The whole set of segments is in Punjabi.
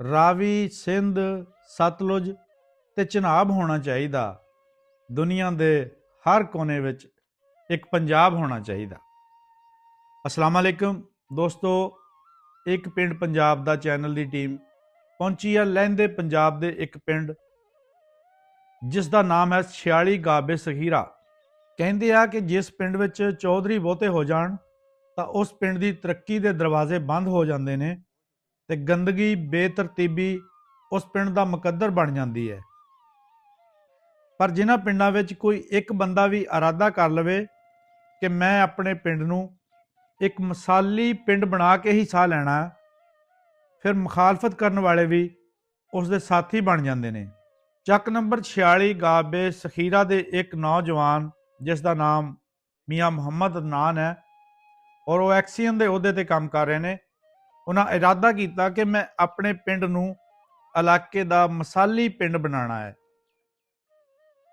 ਰਾਵੀ ਸਿੰਧ ਸਤਲੁਜ ਤੇ ਚਨਾਬ ਹੋਣਾ ਚਾਹੀਦਾ। ਦੁਨੀਆ ਦੇ ਹਰ ਕੋਨੇ ਵਿੱਚ ਇੱਕ ਪੰਜਾਬ ਹੋਣਾ ਚਾਹੀਦਾ। ਅਸਲਾਮ ਅਲੈਕੁਮ ਦੋਸਤੋ, ਇੱਕ ਪਿੰਡ ਪੰਜਾਬ ਦਾ ਚੈਨਲ ਦੀ ਟੀਮ ਪਹੁੰਚੀ ਹੈ ਲਹਿੰਦੇ ਪੰਜਾਬ ਦੇ ਇੱਕ ਪਿੰਡ ਜਿਸ ਦਾ ਨਾਮ ਹੈ 46 ਗਾਬੇ ਸਖੀਰਾ। ਕਹਿੰਦੇ ਆ ਕਿ ਜਿਸ ਪਿੰਡ ਵਿੱਚ ਚੌਧਰੀ ਬਹੁਤੇ ਹੋ ਜਾਣ ਤਾਂ ਉਸ ਪਿੰਡ ਦੀ ਤਰੱਕੀ ਦੇ ਦਰਵਾਜ਼ੇ ਬੰਦ ਹੋ ਜਾਂਦੇ ਨੇ ਤੇ ਗੰਦਗੀ ਬੇਤਰਤੀਬੀ ਉਸ ਪਿੰਡ ਦਾ ਮੁਕੱਦਰ ਬਣ ਜਾਂਦੀ ਹੈ। ਪਰ ਜਿਨ੍ਹਾਂ ਪਿੰਡਾਂ ਵਿੱਚ ਕੋਈ ਇੱਕ ਬੰਦਾ ਵੀ ਇਰਾਦਾ ਕਰ ਲਵੇ ਕਿ ਮੈਂ ਆਪਣੇ ਪਿੰਡ ਨੂੰ ਇੱਕ ਮਿਸਾਲੀ ਪਿੰਡ ਬਣਾ ਕੇ ਹੀ ਸਾਹ ਲੈਣਾ, ਫਿਰ ਮੁਖਾਲਫਤ ਕਰਨ ਵਾਲੇ ਵੀ ਉਸ ਦੇ ਸਾਥੀ ਬਣ ਜਾਂਦੇ ਨੇ। ਚੱਕ ਨੰਬਰ 46 ਗਾਬੇ ਸਖੀਰਾ ਦੇ ਇੱਕ ਨੌਜਵਾਨ ਜਿਸ ਦਾ ਨਾਮ ਮੀਆਂ ਮੁਹੰਮਦ ਅਦਨਾਨ ਹੈ ਔਰ ਉਹ ਐਕਸੀਅਨ ਦੇ ਅਹੁਦੇ ਤੇ ਕੰਮ ਕਰ ਰਹੇ ਨੇ, ਉਹਨਾਂ ਇਰਾਦਾ ਕੀਤਾ ਕਿ ਮੈਂ ਆਪਣੇ ਪਿੰਡ ਨੂੰ ਇਲਾਕੇ ਦਾ ਮਿਸਾਲੀ ਪਿੰਡ ਬਣਾਉਣਾ ਹੈ।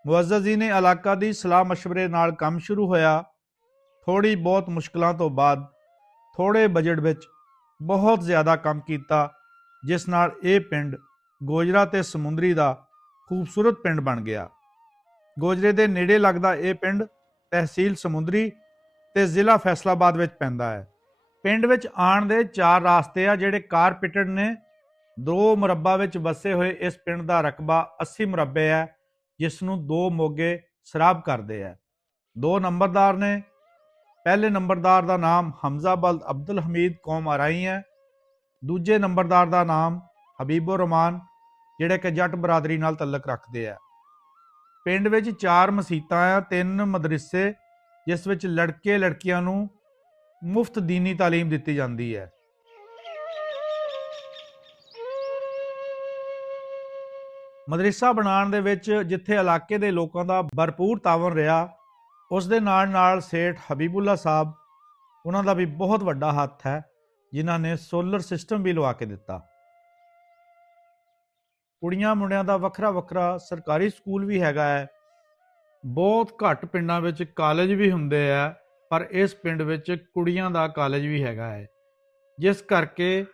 ਮੁਅੱਜ਼ਜ਼ੀਨ ਇਲਾਕਾ ਦੀ ਸਲਾਹ ਮਸ਼ਵਰੇ ਨਾਲ ਕੰਮ ਸ਼ੁਰੂ ਹੋਇਆ। ਥੋੜੀ ਬਹੁਤ ਮੁਸ਼ਕਲਾਂ ਤੋਂ ਬਾਅਦ ਥੋੜੇ ਬਜਟ ਵਿੱਚ ਬਹੁਤ ਜ਼ਿਆਦਾ ਕੰਮ ਕੀਤਾ, ਜਿਸ ਨਾਲ ਇਹ ਪਿੰਡ ਗੋਜਰਾ ਤੇ ਸਮੁੰਦਰੀ ਦਾ ਖੂਬਸੂਰਤ ਪਿੰਡ ਬਣ ਗਿਆ। ਗੋਜਰੇ ਦੇ ਨੇੜੇ ਲੱਗਦਾ ਇਹ ਪਿੰਡ ਤਹਿਸੀਲ ਸਮੁੰਦਰੀ ਤੇ ਜ਼ਿਲ੍ਹਾ ਫੈਸਲਾਬਾਦ ਵਿੱਚ ਪੈਂਦਾ ਹੈ। ਪਿੰਡ ਵਿੱਚ ਆਉਣ ਦੇ 4 ਰਾਸਤੇ ਆ ਜਿਹੜੇ ਕਾਰਪੇਟਡ ਨੇ। 2 ਮੁਰੱਬਾ ਵਿੱਚ ਵਸੇ ਹੋਏ ਇਸ ਪਿੰਡ ਦਾ ਰਕਬਾ 80 ਮੁਰੱਬੇ ਹੈ, ਜਿਸ ਨੂੰ 2 ਮੋਗੇ ਸਰਾਬ ਕਰਦੇ ਹੈ। 2 ਨੰਬਰਦਾਰ ਨੇ। ਪਹਿਲੇ ਨੰਬਰਦਾਰ ਦਾ ਨਾਮ ਹਮਜ਼ਾ ਬਲਦ ਅਬਦੁਲ ਹਮੀਦ ਕੌਮ ਆਰਾਈ ਹੈ। ਦੂਜੇ ਨੰਬਰਦਾਰ ਦਾ ਨਾਮ ਹਬੀਬੁਰ ਰਹਿਮਾਨ, ਜਿਹੜੇ ਕਿ ਜੱਟ ਬਰਾਦਰੀ ਨਾਲ ਤਲਕ ਰੱਖਦੇ ਆ। ਪਿੰਡ ਵਿੱਚ 4 ਮਸੀਤਾਂ ਆ, 3 ਮਦਰਸੇ ਜਿਸ ਵਿੱਚ ਲੜਕੇ ਲੜਕੀਆਂ ਨੂੰ ਮੁਫਤ ਦੀਨੀ ਤਾਲੀਮ ਦਿੱਤੀ ਜਾਂਦੀ ਹੈ। ਮਦਰਸਾ ਬਣਾਉਣ ਦੇ ਵਿੱਚ ਜਿੱਥੇ ਇਲਾਕੇ ਦੇ ਲੋਕਾਂ ਦਾ ਭਰਪੂਰ ਤਾਵਨ ਰਿਹਾ, ਉਸ ਦੇ ਨਾਲ ਨਾਲ ਸੇਠ ਹਬੀਬੁੱਲਾ ਸਾਹਿਬ, ਉਹਨਾਂ ਦਾ ਵੀ ਬਹੁਤ ਵੱਡਾ ਹੱਥ ਹੈ, ਜਿਨ੍ਹਾਂ ਨੇ ਸੋਲਰ ਸਿਸਟਮ ਵੀ ਲਵਾ ਕੇ ਦਿੱਤਾ। ਕੁੜੀਆਂ ਮੁੰਡਿਆਂ ਦਾ ਵੱਖਰਾ ਵੱਖਰਾ ਸਰਕਾਰੀ ਸਕੂਲ ਵੀ ਹੈਗਾ ਹੈ। ਬਹੁਤ ਘੱਟ ਪਿੰਡਾਂ ਵਿੱਚ ਕਾਲਜ ਵੀ ਹੁੰਦੇ ਆ, ਪਰ ਇਸ ਪਿੰਡ ਵਿੱਚ ਕੁੜੀਆਂ ਦਾ ਕਾਲਜ ਵੀ ਹੈਗਾ ਹੈ, ਜਿਸ ਕਰਕੇ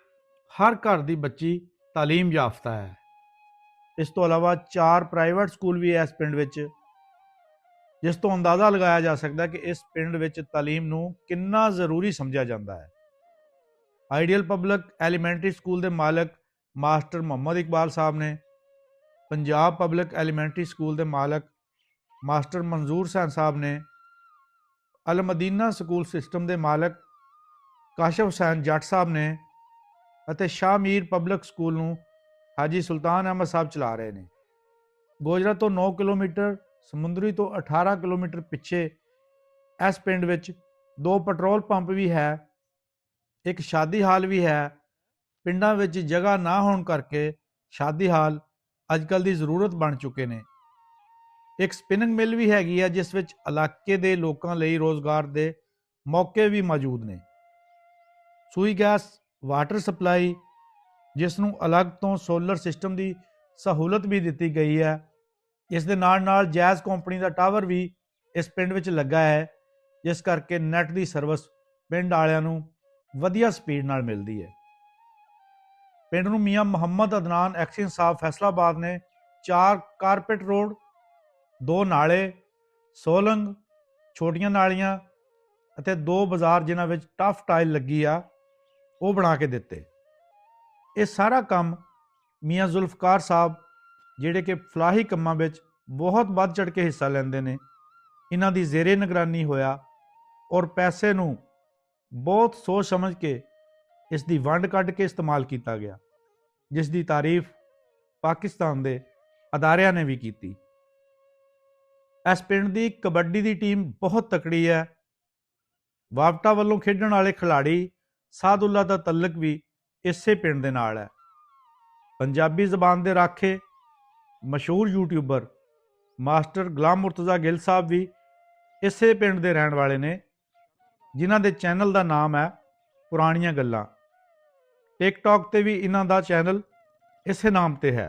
ਹਰ ਘਰ ਦੀ ਬੱਚੀ ਤਾਲੀਮ ਯਾਫਤਾ ਹੈ। ਇਸ ਤੋਂ ਇਲਾਵਾ 4 ਪ੍ਰਾਈਵੇਟ ਸਕੂਲ ਵੀ ਹੈ ਇਸ ਪਿੰਡ ਵਿੱਚ, ਜਿਸ ਤੋਂ ਅੰਦਾਜ਼ਾ ਲਗਾਇਆ ਜਾ ਸਕਦਾ ਕਿ ਇਸ ਪਿੰਡ ਵਿੱਚ ਤਾਲੀਮ ਨੂੰ ਕਿੰਨਾ ਜ਼ਰੂਰੀ ਸਮਝਿਆ ਜਾਂਦਾ ਹੈ। ਆਈਡੀਅਲ ਪਬਲਿਕ ਐਲੀਮੈਂਟਰੀ ਸਕੂਲ ਦੇ ਮਾਲਕ ਮਾਸਟਰ ਮੁਹੰਮਦ ਇਕਬਾਲ ਸਾਹਿਬ ਨੇ। ਪੰਜਾਬ ਪਬਲਿਕ ਐਲੀਮੈਂਟਰੀ ਸਕੂਲ ਦੇ ਮਾਲਕ ਮਾਸਟਰ ਮਨਜ਼ੂਰ ਹੁਸੈਨ ਸਾਹਿਬ ਨੇ। ਅਲ ਮਦੀਨਾ ਸਕੂਲ ਸਿਸਟਮ ਦੇ ਮਾਲਕ ਕਾਸ਼ਫ ਹੁਸੈਨ ਜੱਟ ਸਾਹਿਬ ਨੇ ਅਤੇ ਸ਼ਾਹ ਮੀਰ ਪਬਲਿਕ ਸਕੂਲ ਨੂੰ ਹਾਜੀ ਸੁਲਤਾਨ ਅਹਿਮਦ ਸਾਹਿਬ ਚਲਾ ਰਹੇ ਨੇ। ਗੋਜਰਾ ਤੋਂ 9 ਕਿਲੋਮੀਟਰ, ਸਮੁੰਦਰੀ ਤੋਂ 18 ਕਿਲੋਮੀਟਰ ਪਿੱਛੇ ਇਸ ਪਿੰਡ ਵਿੱਚ 2 ਪੈਟਰੋਲ ਪੰਪ ਵੀ ਹੈ, ਇੱਕ ਸ਼ਾਦੀ ਹਾਲ ਵੀ ਹੈ। ਪਿੰਡਾਂ ਵਿੱਚ ਜਗ੍ਹਾ ਨਾ ਹੋਣ ਕਰਕੇ ਸ਼ਾਦੀ ਹਾਲ ਅੱਜ ਕੱਲ੍ਹ ਦੀ ਜ਼ਰੂਰਤ ਬਣ ਚੁੱਕੇ ਨੇ। ਇੱਕ ਸਪਿਨਿੰਗ ਮਿਲ ਵੀ ਹੈਗੀ ਹੈ, ਜਿਸ ਵਿੱਚ ਇਲਾਕੇ ਦੇ ਲੋਕਾਂ ਲਈ ਰੋਜ਼ਗਾਰ ਦੇ ਮੌਕੇ ਵੀ ਮੌਜੂਦ ਨੇ। ਸੂਈ ਗੈਸ ਵਾਟਰ ਸਪਲਾਈ, ਜਿਸ ਨੂੰ ਅਲੱਗ ਤੋਂ ਸੋਲਰ ਸਿਸਟਮ ਦੀ ਸਹੂਲਤ ਵੀ ਦਿੱਤੀ ਗਈ ਹੈ। ਇਸ ਦੇ ਨਾਲ ਨਾਲ ਜੈਜ਼ ਕੰਪਨੀ ਦਾ ਟਾਵਰ ਵੀ ਇਸ ਪਿੰਡ ਵਿੱਚ ਲੱਗਾ ਹੈ, ਜਿਸ ਕਰਕੇ ਨੈੱਟ ਦੀ ਸਰਵਿਸ ਪਿੰਡ ਵਾਲਿਆਂ ਨੂੰ ਵਧੀਆ ਸਪੀਡ ਨਾਲ ਮਿਲਦੀ ਹੈ। ਪਿੰਡ ਨੂੰ ਮੀਆਂ ਮੁਹੰਮਦ ਅਦਨਾਨ ਐਕਸੀਅਨ ਸਾਹਿਬ ਫੈਸਲਾਬਾਦ ਨੇ 4 ਕਾਰਪੇਟ ਰੋਡ, 2 ਨਾਲੇ, ਸੋਲੰਗ, ਛੋਟੀਆਂ ਨਾਲੀਆਂ ਅਤੇ 2 ਬਾਜ਼ਾਰ ਜਿਨ੍ਹਾਂ ਵਿੱਚ ਟਫ ਟਾਈਲ ਲੱਗੀ ਆ, ਉਹ ਬਣਾ ਕੇ ਦਿੱਤੇ। ਇਹ ਸਾਰਾ ਕੰਮ ਮੀਆਂ ਜ਼ੁਲਫਕਾਰ ਸਾਹਿਬ, ਜਿਹੜੇ ਕਿ ਫਲਾਹੀ ਕੰਮਾਂ ਵਿੱਚ ਬਹੁਤ ਵੱਧ ਚੜ੍ਹ ਕੇ ਹਿੱਸਾ ਲੈਂਦੇ ਨੇ, ਇਹਨਾਂ ਦੀ ਜ਼ੇਰੇ ਨਿਗਰਾਨੀ ਹੋਇਆ ਔਰ ਪੈਸੇ ਨੂੰ ਬਹੁਤ ਸੋਚ ਸਮਝ ਕੇ ਇਸ ਦੀ ਵੰਡ ਕੱਢ ਕੇ ਇਸਤੇਮਾਲ ਕੀਤਾ ਗਿਆ, ਜਿਸ ਦੀ ਤਾਰੀਫ ਪਾਕਿਸਤਾਨ ਦੇ ਅਦਾਰਿਆਂ ਨੇ ਵੀ ਕੀਤੀ। ਇਸ ਪਿੰਡ ਦੀ ਕਬੱਡੀ ਦੀ ਟੀਮ ਬਹੁਤ ਤਕੜੀ ਹੈ। ਵਾਪਟਾ ਵੱਲੋਂ ਖੇਡਣ ਵਾਲੇ ਖਿਲਾੜੀ ਸਾਦੁੱਲਾ ਦਾ ਤਲਕ ਵੀ ਇਸੇ ਪਿੰਡ ਦੇ ਨਾਲ ਹੈ। ਪੰਜਾਬੀ ਜ਼ਬਾਨ ਦੇ ਰਾਖੇ ਮਸ਼ਹੂਰ ਯੂਟਿਊਬਰ ਮਾਸਟਰ ਗੁਲਾਮ ਮੁਰਤਜ਼ਾ ਗਿੱਲ ਸਾਹਿਬ ਵੀ ਇਸੇ ਪਿੰਡ ਦੇ ਰਹਿਣ ਵਾਲੇ ਨੇ, ਜਿਨ੍ਹਾਂ ਦੇ ਚੈਨਲ ਦਾ ਨਾਮ ਹੈ ਪੁਰਾਣੀਆਂ ਗੱਲਾਂ। ਟਿਕਟੌਕ ਤੇ ਵੀ ਇਹਨਾਂ ਦਾ ਚੈਨਲ ਇਸੇ ਨਾਮ ਤੇ ਹੈ।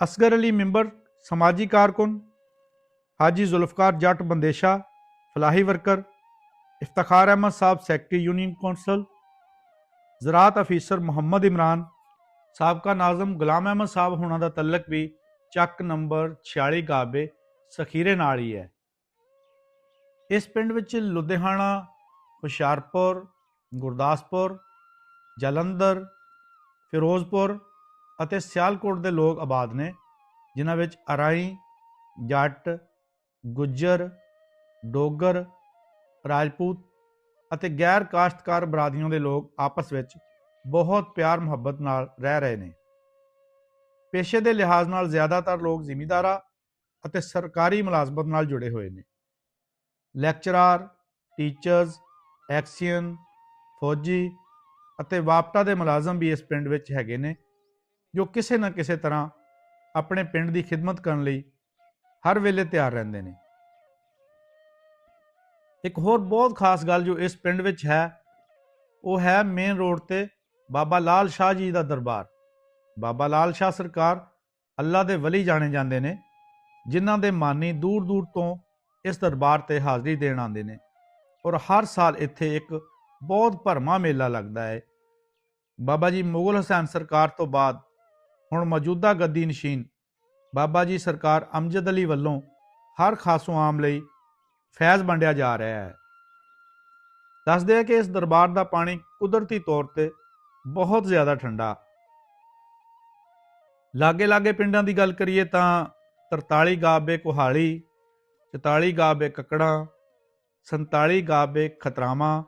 ਅਸਗਰ ਅਲੀ ਮੈਂਬਰ ਸਮਾਜੀ ਕਾਰਕੁਨ, ਹਾਜੀ ਜ਼ੁਲਫਕਾਰ ਜੱਟ ਬੰਦੇਸ਼ਾ ਫਲਾਹੀ ਵਰਕਰ, इफ्तार अहमद साहब सैकटरी यूनियन कौंसल, ज़रात अफीसर मोहम्मद इमरान, ਸਾਬਕਾ ਨਾਜ਼ਮ ਗੁਲਾਮ ਅਹਿਮਦ ਸਾਹਿਬ ਹੋਣਾ ਦਾ ਤਲਕ ਵੀ ਚੱਕ ਨੰਬਰ 46 ਗਾਬੇ ਸਖੀਰੇ ਨਾਲ ਹੀ ਹੈ। ਇਸ ਪਿੰਡ ਵਿੱਚ ਲੁਧਿਆਣਾ, ਹੁਸ਼ਿਆਰਪੁਰ, ਗੁਰਦਾਸਪੁਰ, ਜਲੰਧਰ, ਫਿਰੋਜ਼ਪੁਰ ਅਤੇ ਸਿਆਲਕੋਟ ਦੇ ਲੋਕ ਆਬਾਦ ਨੇ, ਜਿਨ੍ਹਾਂ ਵਿੱਚ ਅਰਾਈ, ਜੱਟ, ਗੁੱਜਰ, ਡੋਗਰ, ਰਾਜਪੂਤ ਅਤੇ ਗੈਰ ਕਾਸ਼ਤਕਾਰ ਬਰਾਦਰੀਆਂ ਦੇ ਲੋਕ ਆਪਸ ਵਿੱਚ ਬਹੁਤ ਪਿਆਰ ਮੁਹੱਬਤ ਨਾਲ ਰਹਿ ਰਹੇ ਨੇ। ਪੇਸ਼ੇ ਦੇ ਲਿਹਾਜ਼ ਨਾਲ ਜ਼ਿਆਦਾਤਰ ਲੋਕ ਜ਼ਿਮੀਂਦਾਰਾਂ ਅਤੇ ਸਰਕਾਰੀ ਮੁਲਾਜ਼ਮਤ ਨਾਲ ਜੁੜੇ ਹੋਏ ਨੇ। ਲੈਕਚਰਾਰ, ਟੀਚਰਸ, ਐਕਸੀਅਨ, ਫੌਜੀ ਅਤੇ ਵਾਪਟਾ ਦੇ ਮੁਲਾਜ਼ਮ ਵੀ ਇਸ ਪਿੰਡ ਵਿੱਚ ਹੈਗੇ ਨੇ, ਜੋ ਕਿਸੇ ਨਾ ਕਿਸੇ ਤਰ੍ਹਾਂ ਆਪਣੇ ਪਿੰਡ ਦੀ ਖਿਦਮਤ ਕਰਨ ਲਈ ਹਰ ਵੇਲੇ ਤਿਆਰ ਰਹਿੰਦੇ ਨੇ। ਇੱਕ ਹੋਰ ਬਹੁਤ ਖਾਸ ਗੱਲ ਜੋ ਇਸ ਪਿੰਡ ਵਿੱਚ ਹੈ, ਉਹ ਹੈ ਮੇਨ ਰੋਡ ਤੇ ਬਾਬਾ ਲਾਲ ਸ਼ਾਹ ਜੀ ਦਾ ਦਰਬਾਰ। ਬਾਬਾ ਲਾਲ ਸ਼ਾਹ ਸਰਕਾਰ ਅੱਲਾ ਦੇ ਵਲੀ ਜਾਣੇ ਜਾਂਦੇ ਨੇ, ਜਿਨ੍ਹਾਂ ਦੇ ਮਾਨੀ ਦੂਰ ਦੂਰ ਤੋਂ ਇਸ ਦਰਬਾਰ ਤੇ ਹਾਜ਼ਰੀ ਦੇਣ ਆਉਂਦੇ ਨੇ ਔਰ ਹਰ ਸਾਲ ਇੱਥੇ ਇੱਕ ਬਹੁਤ ਭਰਮਾ ਮੇਲਾ ਲੱਗਦਾ ਹੈ। ਬਾਬਾ ਜੀ ਮੁਗਲ ਹੁਸੈਨ ਸਰਕਾਰ ਤੋਂ ਬਾਅਦ ਹੁਣ ਮੌਜੂਦਾ ਗੱਦੀ ਨਸ਼ੀਨ ਬਾਬਾ ਜੀ ਸਰਕਾਰ ਅਮਜਦ ਅਲੀ ਵੱਲੋਂ ਹਰ ਖਾਸੋ ਆਮ ਲਈ ਫੈਜ਼ ਵੰਡਿਆ ਜਾ ਰਿਹਾ ਹੈ। ਦੱਸਦੇ ਆ ਕਿ ਇਸ ਦਰਬਾਰ ਦਾ ਪਾਣੀ ਕੁਦਰਤੀ ਤੌਰ ਤੇ ਬਹੁਤ ਜ਼ਿਆਦਾ ਠੰਡਾ। ਲਾਗੇ ਪਿੰਡਾਂ ਦੀ ਗੱਲ ਕਰੀਏ ਤਾਂ 43 ਗਾਬੇ ਕੁਹਾਲੀ, 44 ਗਾਬੇ ਕੱਕੜਾਂ, 47 ਗਾਬੇ ਖਤਰਾਵਾਂ,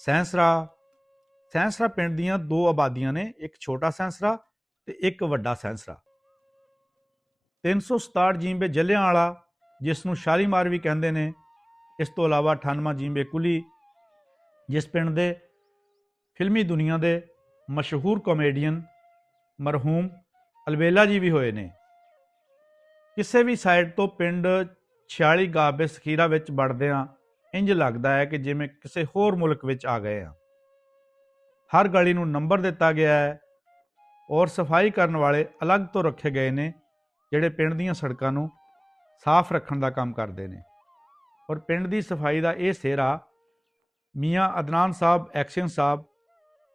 ਸੈਂਸਰਾ ਪਿੰਡ ਦੀਆਂ ਦੋ ਆਬਾਦੀਆਂ ਨੇ, ਇੱਕ ਛੋਟਾ ਸੈਂਸਰਾ ਤੇ ਇੱਕ ਵੱਡਾ ਸੈਂਸਰਾ। 367 ਜੀਂਬੇ ਜਲਿਆਂਵਾਲਾ, ਜਿਸ ਨੂੰ ਸ਼ਾਲੀਮਾਰ ਵੀ ਕਹਿੰਦੇ ਨੇ। ਇਸ ਤੋਂ ਇਲਾਵਾ 98 ਜੀਂਬੇ ਕੁਲੀ, ਜਿਸ ਪਿੰਡ ਦੇ ਫਿਲਮੀ ਦੁਨੀਆ ਦੇ ਮਸ਼ਹੂਰ ਕਾਮੇਡੀਅਨ ਮਰਹੂਮ ਅਲਬੇਲਾ ਜੀ ਵੀ ਹੋਏ ਨੇ। ਕਿਸੇ ਵੀ ਸਾਈਡ ਤੋਂ ਪਿੰਡ 46 ਗਾਬੇ ਸਖੀਰਾ ਵਿੱਚ ਵੜਦਿਆਂ ਇੰਜ ਲੱਗਦਾ ਹੈ ਕਿ ਜਿਵੇਂ ਕਿਸੇ ਹੋਰ ਮੁਲਕ ਵਿੱਚ ਆ ਗਏ ਹਾਂ। ਹਰ ਗਲੀ ਨੂੰ ਨੰਬਰ ਦਿੱਤਾ ਗਿਆ ਹੈ ਔਰ ਸਫਾਈ ਕਰਨ ਵਾਲੇ ਅਲੱਗ ਤੋਂ ਰੱਖੇ ਗਏ ਨੇ, ਜਿਹੜੇ ਪਿੰਡ ਦੀਆਂ ਸੜਕਾਂ ਨੂੰ ਸਾਫ਼ ਰੱਖਣ ਦਾ ਕੰਮ ਕਰਦੇ ਨੇ। ਔਰ ਪਿੰਡ ਦੀ ਸਫਾਈ ਦਾ ਇਹ ਸਿਹਰਾ ਮੀਆਂ ਅਦਨਾਨ ਸਾਹਿਬ ਐਕਸ਼ਨ ਸਾਹਿਬ,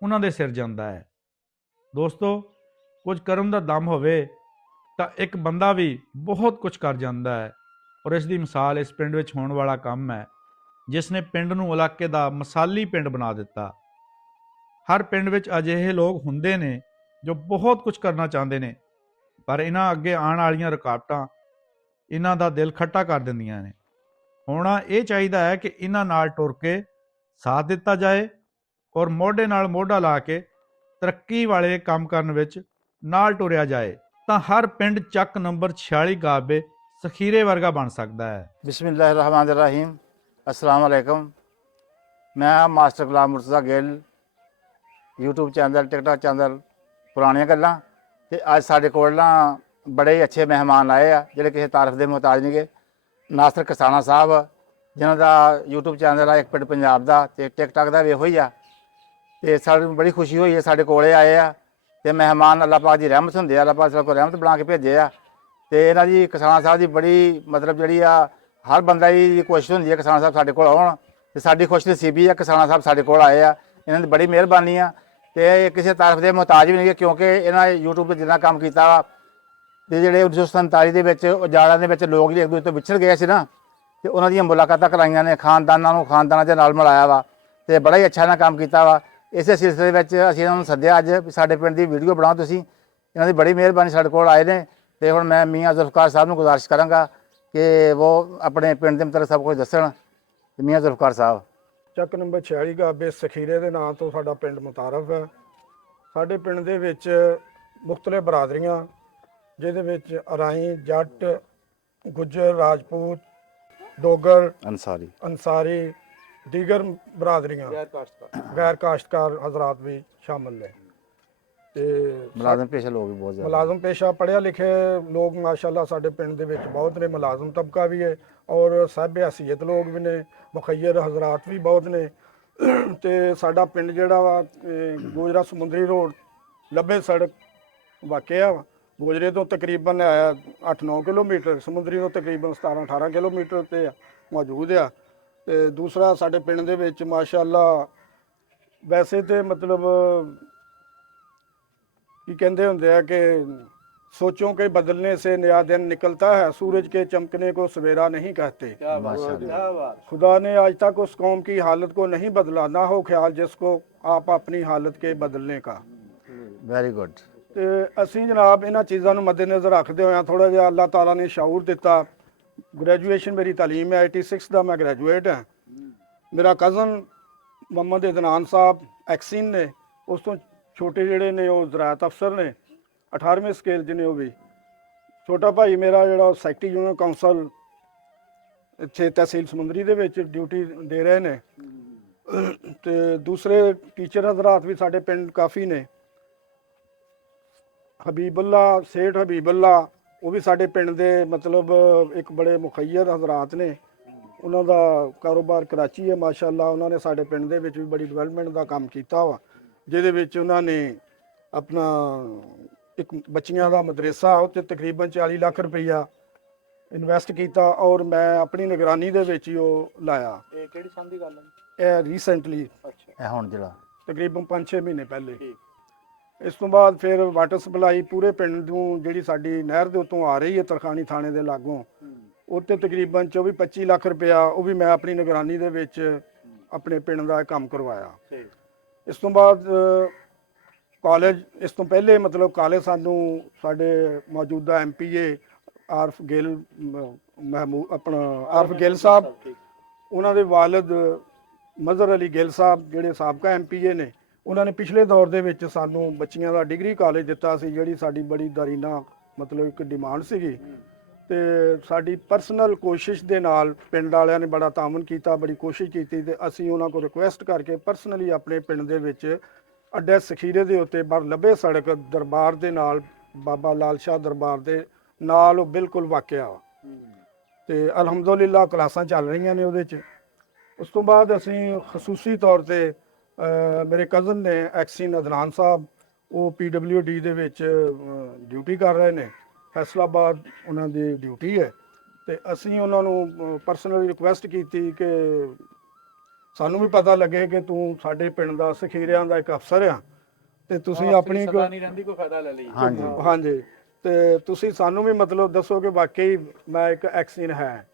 ਉਹਨਾਂ ਦੇ ਸਿਰ ਜਾਂਦਾ ਹੈ। ਦੋਸਤੋ, ਕੁਝ ਕਰਨ ਦਾ ਦਮ ਹੋਵੇ ਤਾਂ ਇੱਕ ਬੰਦਾ ਵੀ ਬਹੁਤ ਕੁਝ ਕਰ ਜਾਂਦਾ ਹੈ ਔਰ ਇਸ ਦੀ ਮਿਸਾਲ ਇਸ ਪਿੰਡ ਵਿੱਚ ਹੋਣ ਵਾਲਾ ਕੰਮ ਹੈ, ਜਿਸ ਨੇ ਪਿੰਡ ਨੂੰ ਇਲਾਕੇ ਦਾ ਮਿਸਾਲੀ ਪਿੰਡ ਬਣਾ ਦਿੱਤਾ। ਹਰ ਪਿੰਡ ਵਿੱਚ ਅਜਿਹੇ ਲੋਕ ਹੁੰਦੇ ਨੇ ਜੋ ਬਹੁਤ ਕੁਝ ਕਰਨਾ ਚਾਹੁੰਦੇ ਨੇ, ਪਰ ਇਹਨਾਂ ਅੱਗੇ ਆਉਣ ਵਾਲੀਆਂ ਰੁਕਾਵਟਾਂ ਇਹਨਾਂ ਦਾ ਦਿਲ ਖੱਟਾ ਕਰ ਦਿੰਦੀਆਂ ਨੇ। ਹੋਣਾ ਇਹ ਚਾਹੀਦਾ ਹੈ ਕਿ ਇਹਨਾਂ ਨਾਲ ਟੁਰ ਕੇ ਸਾਥ ਦਿੱਤਾ ਜਾਏ ਔਰ ਮੋਢੇ ਨਾਲ ਮੋਢਾ ਲਾ ਕੇ ਤਰੱਕੀ ਵਾਲੇ ਕੰਮ ਕਰਨ ਵਿੱਚ ਨਾਲ ਟੁਰਿਆ ਜਾਏ, ਤਾਂ ਹਰ ਪਿੰਡ ਚੱਕ ਨੰਬਰ 46 ਗਾਬੇ ਸਖੀਰੇ ਵਰਗਾ ਬਣ ਸਕਦਾ ਹੈ। ਬਿਸਮਿल्लाहिर्रहमानिर्रहीम। अस्सलाम वालेकुम। मैं master Ghulam Murtaza Gill, YouTube channel, TikTok channel पुरानियां गल्लां। ते अज साडे कोल ना बड़े ही अच्छे मेहमान आए आ, जिहड़े किसी तारीफ के मुहताज नहीं गे। नासर कसाना साहब, जिन्हां दा यूट्यूब चैनल आ एक पिंड पंजाब दा ते टिकटॉक दा भी इहो ही आ। ते सानूं बड़ी खुशी होई है, साडे कोले आए आ ते मेहमान अल्लाह पाक दी रहमत हुंदे आ, अल्लाह पाक को रहमत बना के भेजे आ। ते इन्हां दी कसाना साहब दी बड़ी मतलब जिहड़ी आ हर बंदा की कोशिश होंदी है किसान साहब साडे कोल आउण, ते साडी खुशनसीबी है किसान साहब साडे कोल आए आ। इन्हां दी बड़ी मेहरबानी आ ते किसी तारीफ के मुहताज भी नहीं, क्योंकि इन्हां यूट्यूब पर जिन्ना काम किया वा ते जिहड़े 1947 दे विच उजाड़ा दे विच लोग एक दूसरे तो विछड़ गए सी ना, ते उन्हां दीयां मुलाकातां कराईयां ने, खानदानां दे नाल मिलाया वा ते बड़ा ही अच्छा इन्हां काम किया वा। इस सिलसिले में असीं इन्हां नूं सद्दिया अज भी साडे पिंड दी वीडियो बनाओ तुसीं। इन्हां दी बड़ी मेहरबानी साडे कोल आए ने। ते हुण मैं मियाँ जुल्फकार साहब नूं गुजारिश करांगा कि वो अपने पिंड के मतलब सब कुछ दसन। मियाँ जुल्फकार साहब। ਚੱਕ ਨੰਬਰ 46 ਗਾਬੇ ਸਖੀਰੇ ਦੇ ਨਾਂ ਤੋਂ ਸਾਡਾ ਪਿੰਡ ਮੁਤਾਰਫ ਹੈ। ਸਾਡੇ ਪਿੰਡ ਦੇ ਵਿੱਚ ਮੁਖਤਲਿਫ ਬਰਾਦਰੀਆਂ, ਜਿਹਦੇ ਵਿੱਚ ਅਰਾਈ, ਜੱਟ, ਗੁੱਜਰ, ਰਾਜਪੂਤ, ਡੋਗਰ, ਅੰਸਾਰੀ ਦੀਗਰ ਬਰਾਦਰੀਆਂ, ਗੈਰ ਕਾਸ਼ਤਕਾਰ ਹਜ਼ਰਾਤ ਵੀ ਸ਼ਾਮਲ ਨੇ। ਤੇ ਮੁਲਾਜ਼ਮ ਪੇਸ਼ਾ ਲੋਕ ਵੀ ਬਹੁਤ ਜ਼ਿਆਦਾ, ਮੁਲਾਜ਼ਮ ਪੇਸ਼ਾ ਪੜ੍ਹਿਆ ਲਿਖੇ ਲੋਕ ਮਾਸ਼ਾਅੱਲਾ ਸਾਡੇ ਪਿੰਡ ਦੇ ਵਿੱਚ ਬਹੁਤ ਨੇ। ਮੁਲਾਜ਼ਮ ਤਬਕਾ ਵੀ ਹੈ ਔਰ ਸਾਹਿਬ ਹਸੀਅਤ ਲੋਕ ਵੀ ਨੇ, ਮੁਖੱਈਰ ਹਜ਼ਰਾਤ ਵੀ ਬਹੁਤ ਨੇ। ਤੇ ਸਾਡਾ ਪਿੰਡ ਜਿਹੜਾ ਵਾ ਗੋਜਰਾ ਸਮੁੰਦਰੀ ਰੋਡ ਲੱਭੇ ਸੜਕ ਵਾਕਿਆ ਵਾ। ਗੋਜਰੇ ਤੋਂ ਤਕਰੀਬਨ 8-9 ਕਿਲੋਮੀਟਰ, ਸਮੁੰਦਰੀ ਤੋਂ ਤਕਰੀਬਨ 17-18 ਕਿਲੋਮੀਟਰ ਤੇ ਮੌਜੂਦ ਆ। ਤੇ ਦੂਸਰਾ ਸਾਡੇ ਪਿੰਡ ਦੇ ਵਿੱਚ ਮਾਸ਼ਾਅੱਲਾ ਵੈਸੇ ਤੇ ਮਤਲਬ ਕੀ ਕਹਿੰਦੇ ਹੁੰਦੇ ਆ ਕਿ सोचों के बदलने से नया दिन निकलता है, सूरज के चमकने को सवेरा नहीं कहते। माशाल्लाह। खुदा ने आज तक उस कौम की हालत को नहीं बदला, ना हो ख्याल जिसको आप अपनी हालत के बदलने का। Very good. ਤੇ ਅਸੀਂ ਜਨਾਬ ਇਹਨਾਂ ਚੀਜ਼ਾਂ ਨੂੰ ਮੱਦੇਨਜ਼ਰ ਰੱਖਦੇ ਹੋਇਆ ਥੋੜਾ ਜਿਹਾ ਅੱਲਾਹ ਤਾਲਾ ਨੇ ਸ਼ਾਉਰ ਦਿੱਤਾ। ਗ੍ਰੈਜੂਏਸ਼ਨ ਮੇਰੀ ਤਾਲੀਮ ਹੈ, 86 ਦਾ ਮੈਂ ਗ੍ਰੈਜੂਏਟ ਹਾਂ। ਮੇਰਾ ਕਜ਼ਨ ਮੁਹੰਮਦ ਇਦਨਾਨ ਸਾਹਿਬ ਐਕਸੀਨ ਨੇ, ਉਸ ਤੋਂ ਛੋਟੇ ਜਿਹੜੇ ਨੇ ਉਹ ਜ਼ਰਾਅਤ ਅਫਸਰ ਨੇ, 18ਵੇਂ ਸਕੇਲ 'ਚ ਨੇ ਉਹ ਵੀ। ਛੋਟਾ ਭਾਈ ਮੇਰਾ ਜਿਹੜਾ ਉਹ ਸੈਕਟਰੀ ਜਨਰਲ ਕਾਉਂਸਲ ਇੱਥੇ ਤਹਿਸੀਲ ਸਮੁੰਦਰੀ ਦੇ ਵਿੱਚ ਡਿਊਟੀ ਦੇ ਰਹੇ ਨੇ। ਤੇ ਦੂਸਰੇ ਟੀਚਰ ਹਜ਼ਰਾਤ ਵੀ ਸਾਡੇ ਪਿੰਡ ਕਾਫੀ ਨੇ। ਹਬੀਬੁੱਲਾ ਸੇਠ ਹਬੀਬੁੱਲਾ ਉਹ ਵੀ ਸਾਡੇ ਪਿੰਡ ਦੇ ਮਤਲਬ ਇੱਕ ਬੜੇ ਮੁਖੱਈਰ ਹਜ਼ਰਾਤ ਨੇ। ਉਹਨਾਂ ਦਾ ਕਾਰੋਬਾਰ ਕਰਾਚੀ ਹੈ ਮਾਸ਼ਾਅੱਲਾ। ਉਹਨਾਂ ਨੇ ਸਾਡੇ ਪਿੰਡ ਦੇ ਵਿੱਚ ਵੀ ਬੜੀ ਡਿਵੈਲਪਮੈਂਟ ਦਾ ਕੰਮ ਕੀਤਾ ਵਾ, ਜਿਹਦੇ ਵਿੱਚ ਉਹਨਾਂ ਨੇ ਆਪਣਾ ਇੱਕ ਬੱਚੀਆਂ ਦਾ ਮਦਰਸਾ ਉੱਤੇ ਤਕਰੀਬਨ 40 ਲੱਖ ਰੁਪਈਆ ਇਨਵੈਸਟ ਕੀਤਾ ਔਰ ਮੈਂ ਆਪਣੀ ਨਿਗਰਾਨੀ ਦੇ ਵਿੱਚ ਹੀ ਉਹ ਲਾਇਆ। ਇਹ ਕਿਹੜੀ ਸੰਨ ਦੀ ਗੱਲ ਹੈ? ਇਹ ਰੀਸੈਂਟਲੀ ਇਹ ਹੁਣ ਜਿਹੜਾ ਤਕਰੀਬਨ 5-6 ਮਹੀਨੇ ਪਹਿਲੇ। ਇਸ ਤੋਂ ਬਾਅਦ ਫਿਰ ਵਾਟਰ ਸਪਲਾਈ ਪੂਰੇ ਪਿੰਡ ਨੂੰ ਜਿਹੜੀ ਸਾਡੀ ਨਹਿਰ ਦੇ ਉੱਤੋਂ ਆ ਰਹੀ ਹੈ ਤਰਖਾਣੀ ਥਾਣੇ ਦੇ ਲਾਗੋਂ, ਉੱਤੇ ਤਕਰੀਬਨ 24-25 ਲੱਖ ਰੁਪਇਆ ਉਹ ਵੀ ਮੈਂ ਆਪਣੀ ਨਿਗਰਾਨੀ ਦੇ ਵਿੱਚ ਆਪਣੇ ਪਿੰਡ ਦਾ ਕੰਮ ਕਰਵਾਇਆ। ਇਸ ਤੋਂ ਬਾਅਦ ਕਾਲਜ, ਇਸ ਤੋਂ ਪਹਿਲੇ ਮਤਲਬ ਕਾਲਜ ਸਾਨੂੰ ਸਾਡੇ ਮੌਜੂਦਾ MPA ਆਰਫ ਗਿੱਲ ਆਪਣਾ ਆਰਫ ਗਿੱਲ ਸਾਹਿਬ, ਉਹਨਾਂ ਦੇ ਵਾਲਿਦ ਮਜ਼ਹਰ ਅਲੀ ਗਿੱਲ ਸਾਹਿਬ ਜਿਹੜੇ ਸਾਬਕਾ MPA ਨੇ, ਉਹਨਾਂ ਨੇ ਪਿਛਲੇ ਦੌਰ ਦੇ ਵਿੱਚ ਸਾਨੂੰ ਬੱਚੀਆਂ ਦਾ ਡਿਗਰੀ ਕਾਲਜ ਦਿੱਤਾ ਸੀ, ਜਿਹੜੀ ਸਾਡੀ ਬੜੀ ਦਰੀਨਾ ਮਤਲਬ ਇੱਕ ਡਿਮਾਂਡ ਸੀਗੀ। ਤੇ ਸਾਡੀ ਪਰਸਨਲ ਕੋਸ਼ਿਸ਼ ਦੇ ਨਾਲ ਪਿੰਡ ਵਾਲਿਆਂ ਨੇ ਬੜਾ ਤਾਮਨ ਕੀਤਾ, ਬੜੀ ਕੋਸ਼ਿਸ਼ ਕੀਤੀ ਤੇ ਅਸੀਂ ਉਹਨਾਂ ਕੋਲ ਰਿਕੁਐਸਟ ਕਰਕੇ ਪਰਸਨਲੀ ਆਪਣੇ ਪਿੰਡ ਦੇ ਵਿੱਚ ਅੱਡੇ ਸਖੀਰੇ ਦੇ ਉੱਤੇ ਬਰ ਲੱਭੇ ਸੜਕ ਦਰਬਾਰ ਦੇ ਨਾਲ, ਬਾਬਾ ਲਾਲ ਸ਼ਾਹ ਦਰਬਾਰ ਦੇ ਨਾਲ ਉਹ ਬਿਲਕੁਲ ਵਾਕਿਆ ਤੇ ਅਲਹਮਦੁਲਿਲਾ ਕਲਾਸਾਂ ਚੱਲ ਰਹੀਆਂ ਨੇ ਉਹਦੇ 'ਚ। ਉਸ ਤੋਂ ਬਾਅਦ ਅਸੀਂ ਖਸੂਸੀ ਤੌਰ ਤੇ ਮੇਰੇ ਕਜ਼ਨ ਨੇ ਐਕਸੀਨ ਅਦਨਾਨ ਸਾਹਿਬ, ਉਹ PWD ਦੇ ਵਿੱਚ ਡਿਊਟੀ ਕਰ ਰਹੇ ਨੇ, ਫੈਸਲਾਬਾਦ ਉਹਨਾਂ ਦੀ ਡਿਊਟੀ ਹੈ। ਤੇ ਅਸੀਂ ਉਹਨਾਂ ਨੂੰ ਪਰਸਨਲੀ ਰਿਕੁਐਸਟ ਕੀਤੀ ਕਿ ਸਾਨੂੰ ਵੀ ਪਤਾ ਲੱਗੇ ਕਿ ਤੂੰ ਸਾਡੇ ਪਿੰਡ ਦਾ ਸਖੀਰਿਆਂ ਦਾ ਇੱਕ ਅਫਸਰ ਆ ਤੇ ਤੁਸੀਂ ਆਪਣੀ ਨਹੀਂ ਰਹਿੰਦੀ ਕੋਈ ਫਾਇਦਾ ਲੈ ਲਈ। ਹਾਂਜੀ ਹਾਂਜੀ, ਤੇ ਤੁਸੀਂ ਸਾਨੂੰ ਵੀ ਮਤਲਬ ਦੱਸੋ ਕਿ ਵਾਕਈ ਮੈਂ ਇੱਕ ਐਕਸੀਨ ਹੈ।